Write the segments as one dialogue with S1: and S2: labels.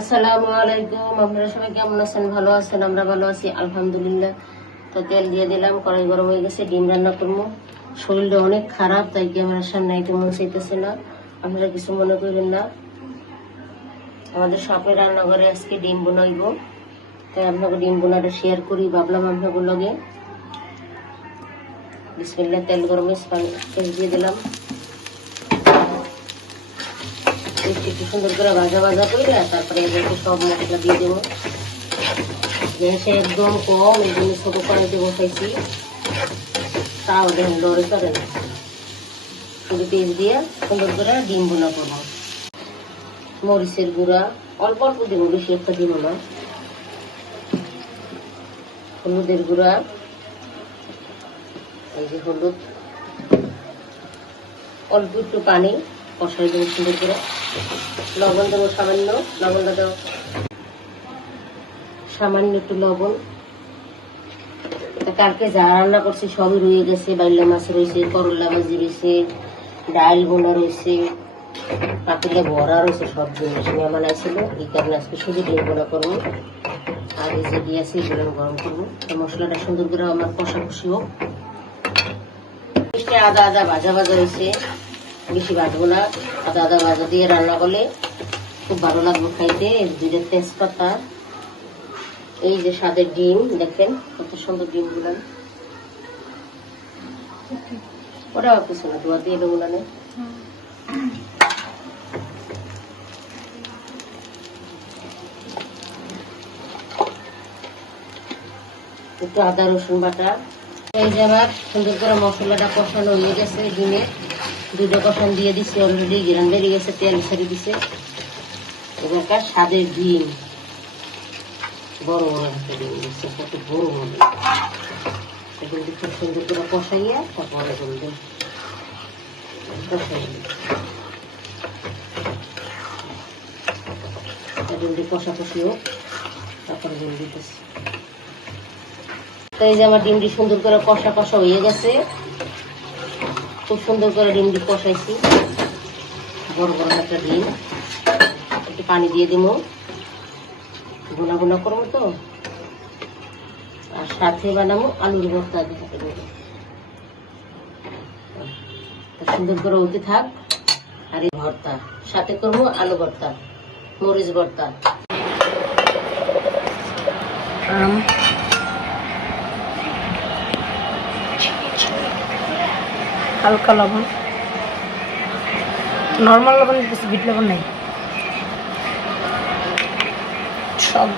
S1: আসসালামু আলাইকুম, আপনারা সবাই কেমন আছেন? ভালো আছেন? আমরা ভালো আছি, আলহামদুলিল্লাহ। তো তেল দিয়ে দিলাম, কড়াই গরম হয়ে গেছে, ডিম রান্না করব। শরীরটা অনেক খারাপ, তাই ক্যামেরার সামনে আইতে চাইতেছে না। আপনারা কিছু মনে করেন না। আমাদের সাপে রান্নাঘরে আজকে ডিম বোনাইব। তাই আপনাকে ডিম বোনাটা শেয়ার করি, ভাবলাম আপনাকে লগে। বিসমিল্লাহ, তেল গরম তেল দিয়ে দিলাম। একটু সুন্দর করে ভাজা ভাজা করলে তারপরে এদেরকে সব মশলা দিয়ে দেবো। গ্যাসে একদম কম, এই জন্য ছোটো কড়াইতে বসাইছি। তাও দেখেন লড়ে করে না। শুধু পেঁয়াজ দিয়ে সুন্দর করে ডিম বোনা করব। মরিচের গুঁড়া, অল্প অল্প দেবো, বেশি একটা দিব না। হলুদের গুঁড়া, এই যে হলুদ। অল্প একটু পানি। কষাই দেবো সুন্দর করে। লবণ দেবো সামান্য, লবণটা দেবো সামান্য একটু লবণ। কালকে যা রান্না করছি সবই রয়ে গেছে, বাইলা মাছ রয়েছে, করলা ভাজি রয়েছে, ডাল বোনা রয়েছে, পাতিলে বড়া রয়েছে, সব জিনিস মেহমান আসছিল এই কারণে আজকে শুধু ডিম বোনা করব। আর এই যে দিয়ে আছে এগুলো গরম করব। মশলাটা সুন্দর করে আমার কষা কষি হোক আদা আদা ভাজা ভাজা হয়েছে। বেশি ভাজবো না। আদা আদা ভাজা দিয়ে রান্না করলে খুব ভালো লাগবে খাইতে। দুধের তেজপাতা, এই যে স্বাদের ডিম, দেখেন কত সুন্দর ডিম গুলান ওটা কিছু না, দোয়া দিয়ে দেবো একটু আদা রসুন বাটা। এই যে আমার সুন্দর করে মশলাটা কষানো হয়ে গেছে ডিমে। দুটো কষান দিয়ে দিছি অলরেডি গিরান বেরিয়ে গেছে, তেল ছেড়ে দিছে। এবারকার স্বাদের ডিম। বড় বড় একটা ডিম দিচ্ছে কত বড় বড় এগুলো খুব সুন্দর করে কষাইয়া তারপরে বলবেন কষাই হোক, তারপরে তো এই যে আমার ডিমটি সুন্দর করে কষা কষা হয়ে গেছে। খুব সুন্দর করে ডিমটি কষাইছি। বড় বড় একটা ডিম। একটু পানি দিয়ে দিব গোনা গোনা করব তো। আর সাথে বানাবো আলুর ভর্তা সুন্দর করে ওতে থাক। আর এই ভর্তা। সাথে করব আলু ভর্তা, মরিচ ভর্তা। আম।
S2: হালকা লবণ। নর্মাল লবণ দিতেছি বিট লবণ নেই। সব।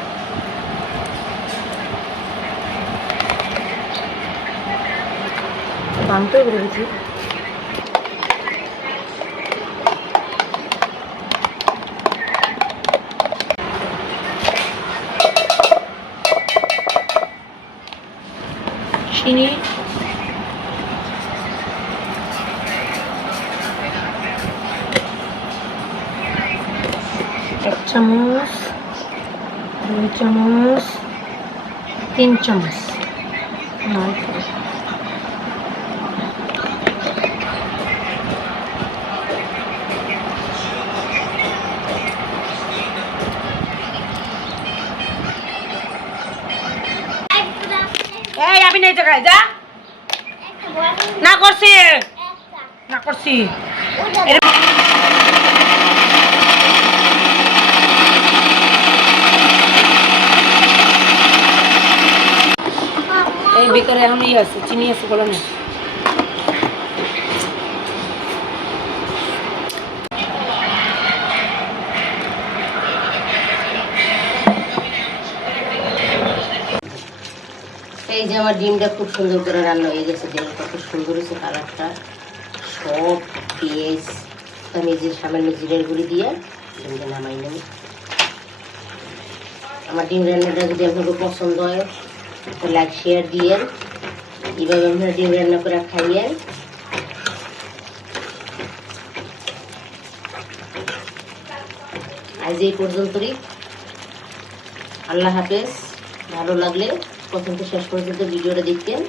S2: ভাঙতেও করে দিচ্ছি চিনি। চামচ দুই চামচ তিন চামচ। এই আমি নেই জায়গায় যা। না করছি। না করছি এই ভিতরে এখন ই আছে, চিনি আছে বলো না।
S1: এই যে আমার ডিমটা খুব সুন্দর করে রান্না হয়ে গেছে দেখুন কত সুন্দর হয়েছে কালারটা। সব পেঁয়াজ আমি যে সামান্য জিরের গুঁড়ি দিয়ে ডিমটা নামাই নেব। আমার ডিম রান্নাটা যদি আপনাদের পছন্দ হয় লাইক শেয়ার দিয়ে এইভাবে আমরা ডিম রান্না করে খাইয়েন আজ এই পর্যন্তই। আল্লাহ হাফেজ। ভালো লাগলে প্রথম তো শেষ পর্যন্ত ভিডিওটা দেখবেন।